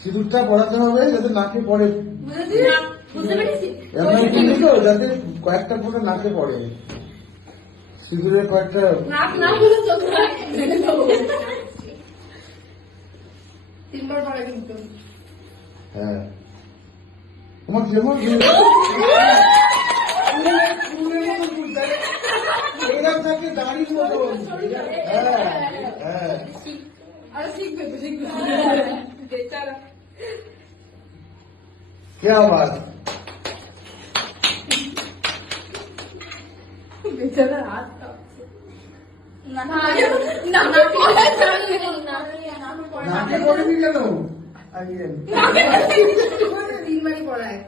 সিঁদুরটা পড়াতে হবে যাতে নাকে পড়ে, যাতে কয়েকটা ফোঁটা নাকে পড়ে। সিঁদুরের কয়েকটা হ্যাঁ তোমার যেমন থাকে দাঁড়িয়ে মতন। হ্যাঁ হ্যাঁ क्या बात बेचारा हाथ নাকে পড়েনি কেন? 3 বারই পড়ায়।